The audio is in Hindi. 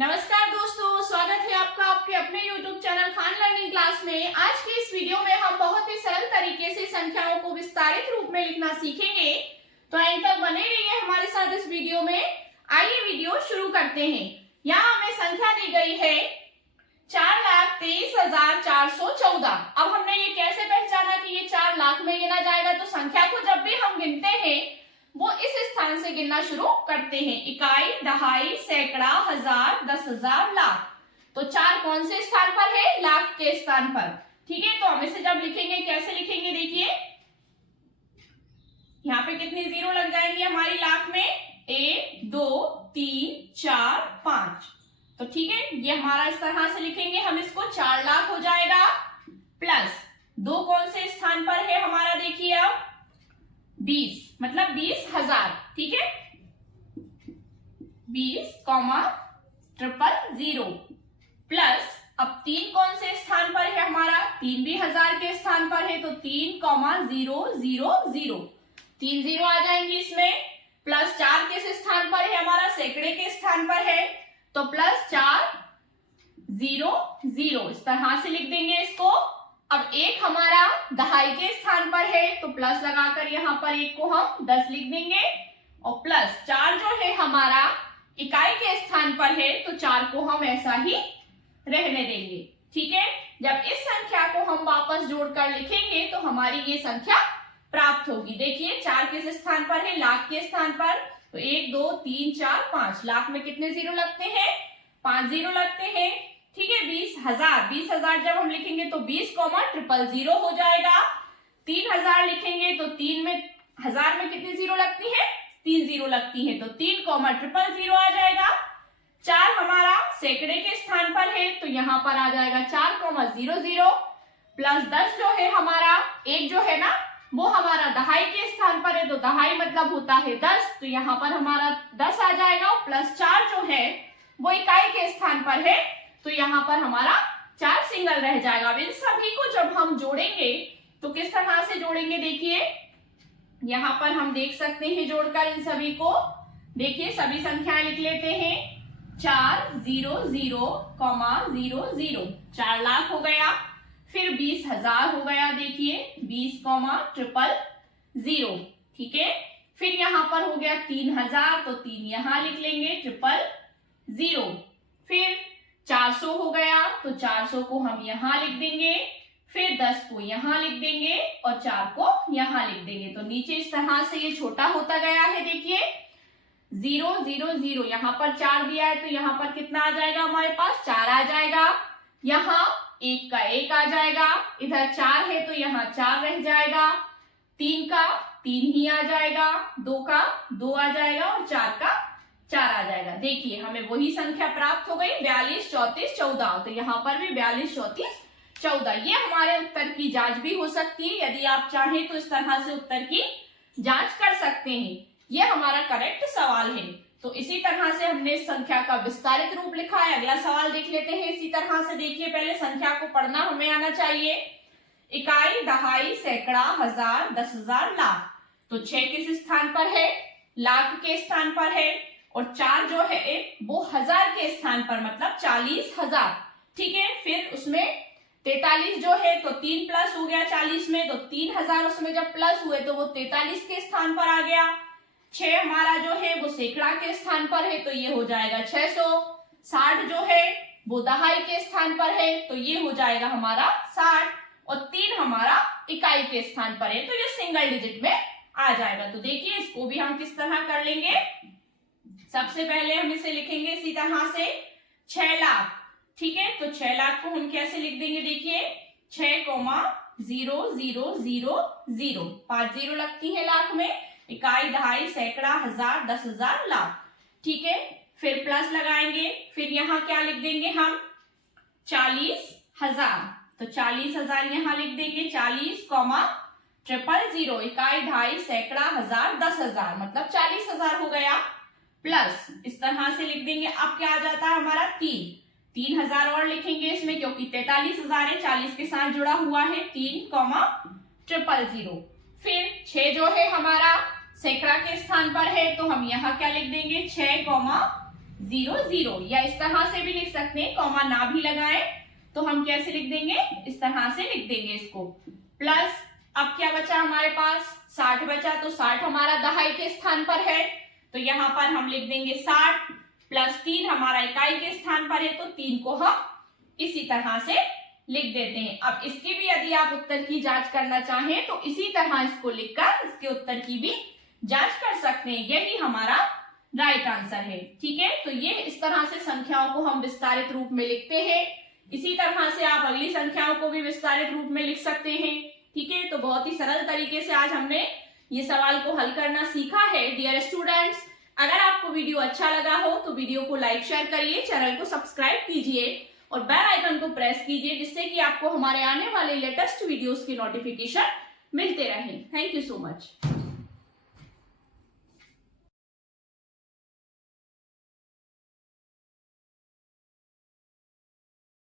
नमस्कार दोस्तों, स्वागत है आपका आपके अपने YouTube channel Khan learning class में। आज की इस वीडियो में हम बहुत ही सरल तरीके से संख्याओं को विस्तारित रूप में लिखना सीखेंगे, तो एंड तक बने रहिए हमारे साथ इस वीडियो में। आइए वीडियो शुरू करते हैं। यहाँ हमें संख्या दी गई है 4,23,414। अब हमने ये कैसे पहचाना कि ये 4 लाख में गिना जाएगा? तो संख्या को जब भी हम गिनते हैं वो इस स्थान से गिनना शुरू करते हैं, इकाई, दहाई, सैकड़ा, हजार, 10,000, लाख। तो 4 कौन से स्थान पर है? लाख के स्थान पर। ठीक है, तो हम इसे जब लिखेंगे कैसे लिखेंगे? देखिए यहाँ पे कितनी जीरो लग जाएंगी हमारी लाख में? 1 2 3 4 5। तो ठीक है, ये हमारा इस तरह से लिखेंगे हम इसको। 4 लाख हो जाएगा प्लस 2 कौन से स्थान पर है हमारा? देखिए अब 20 मतलब 20,000। ठीक है, 20,000 प्लस अब 3 कौन से स्थान पर है हमारा? 3 भी 1000 के स्थान पर है, तो 3,000 3 जीरो आ जाएंगे इसमें। प्लस 4 किस स्थान पर है हमारा? सैकड़े के स्थान पर है, तो प्लस 4,000 इस तरह से लिख देंगे इसको। अब 1 हमारा दहाई के स्थान पर है, तो प्लस लगाकर यहाँ पर 1 को हम 10 लिख देंगे। और प्लस 4 जो है हमारा इकाई के स्थान पर है, तो 4 को हम ऐसा ही रहने देंगे। ठीक है, जब इस संख्या को हम वापस जोड़कर लिखेंगे तो हमारी ये संख्या प्राप्त होगी। देखिए 4 किस स्थान पर है? लाख के स्थान पर। तो 1 2 3 4 5, लाख में कितने जीरो लगते हैं? 5 जीरो लगते हैं। ठीक है, 20,000 जब हम लिखेंगे तो 20,000 हो जाएगा। 3,000 लिखेंगे तो 3 में 1000 में कितनी जीरो लगती है? 3 जीरो लगती है, तो 3,000 आ जाएगा। 4 हमारा सैकड़े के स्थान पर है, तो यहाँ पर आ जाएगा 4,00 प्लस 10 जो है हमारा, 1 जो है ना वो हमारा दहाई के स्थान पर है, तो दहाई मतलब होता है 10, तो यहाँ पर हमारा 10 आ जाएगा। प्लस 4 जो है वो इकाई के स्थान पर है, तो यहाँ पर हमारा 4 सिंगल रह जाएगा। अब इन सभी को जब हम जोड़ेंगे तो किस तरह से जोड़ेंगे? देखिए यहाँ पर हम देख सकते हैं जोड़कर इन सभी को। देखिए सभी संख्याएं लिख लेते हैं। 4,000,000 4 लाख हो गया, फिर 20,000 हो गया। देखिए 20,000। ठीक है, फिर यहाँ पर हो गया 3,000, तो 3 यहाँ लिख लेंगे 000। फिर 400 हो गया, तो 400 को हम यहाँ लिख देंगे। फिर 10 को यहाँ लिख देंगे और 4 को यहाँ लिख देंगे। तो नीचे इस तरह से ये छोटा होता गया है। देखिए 0,0,0 यहाँ पर 4 दिया है, तो यहाँ पर कितना आ जाएगा हमारे पास? 4 आ जाएगा। यहाँ 1 का 1 आ जाएगा, इधर 4 है तो यहाँ 4 रह जाएगा। 3 का 3 ही आ जाएगा, 2 का 2 आ जाएगा और 4 का 4 आ जाएगा। देखिए हमें वही संख्या प्राप्त हो गई, 42, 34, 14। तो यहाँ पर भी 42, 34, 14। ये हमारे उत्तर की जांच भी हो सकती है। यदि आप चाहें तो इस तरह से उत्तर की जांच कर सकते हैं। ये हमारा करेक्ट सवाल है। तो इसी तरह से हमने इस संख्या का विस्तारित रूप लिखा है। अगला सवाल देख लेते हैं इसी तरह से। देखिए पहले संख्या को पढ़ना हमें आना चाहिए। इकाई, दहाई, सैकड़ा, हजार, 10,000, लाख। तो 6 किस स्थान पर है? लाख के स्थान पर है। और 4 जो है वो 1000 के स्थान पर, मतलब 40,000। ठीक है, फिर उसमें 43 जो है तो 3 प्लस हो गया 40 में, तो 3,000 उसमें जब प्लस हुए तो वो 43 के स्थान पर आ गया। 6 हमारा जो है वो सैकड़ा के स्थान पर है, तो ये हो जाएगा 600। 60 जो है वो दहाई के स्थान पर है, तो ये हो जाएगा हमारा 60। और 3 हमारा इकाई के स्थान पर है, तो ये सिंगल डिजिट में आ जाएगा। तो देखिए इसको भी हम किस तरह कर लेंगे। सबसे पहले हम इसे लिखेंगे इसी तरह से 6 लाख। ठीक है, तो 6 लाख को हम कैसे लिख देंगे? देखिए 6,000,000, 5 जीरो लगती है लाख में। इकाई, दहाई, सैकड़ा, हजार, 10,000, लाख। ठीक है, फिर प्लस लगाएंगे। फिर यहाँ क्या लिख देंगे हम? 40,000। तो 40,000 यहाँ लिख देंगे। 40,000, इकाई, दहाई, सैकड़ा, हजार, 10,000, मतलब 40,000 हो गया। प्लस इस तरह से लिख देंगे। अब क्या आ जाता है हमारा? 3,000 और लिखेंगे इसमें, क्योंकि 43,000 है, 40 के साथ जुड़ा हुआ है। 3,000। फिर 6 जो है हमारा सैकड़ा के स्थान पर है, तो हम यहाँ क्या लिख देंगे? 0 0, या इस तरह से भी लिख सकते हैं, कॉमा ना भी लगाएं तो हम कैसे लिख देंगे, इस तरह से लिख देंगे इसको। प्लस अब क्या बचा हमारे पास, 60 बचा, तो 60 हमारा दहाई के स्थान पर है, तो यहाँ पर हम लिख देंगे 60 प्लस 3 हमारा इकाई के स्थान पर है, तो 3 को हम इसी तरह से लिख देते हैं। अब इसके भी यदि आप उत्तर की जांच करना चाहें तो इसी तरह इसको लिखकर इसके उत्तर की भी जांच कर सकते हैं, यही हमारा राइट आंसर है। ठीक है, तो ये इस तरह से संख्याओं को हम विस्तारित रूप में लिखते हैं। इसी तरह से आप अगली संख्याओं को भी विस्तारित रूप में लिख सकते हैं। ठीक है, तो बहुत ही सरल तरीके से आज हमने ये सवाल को हल करना सीखा है। डियर स्टूडेंट्स, अगर आपको वीडियो अच्छा लगा हो तो वीडियो को लाइक शेयर करिए, चैनल को सब्सक्राइब कीजिए और बेल आइकन को प्रेस कीजिए, जिससे कि आपको हमारे आने वाले लेटेस्ट वीडियोस की नोटिफिकेशन मिलते रहे। Thank you so much.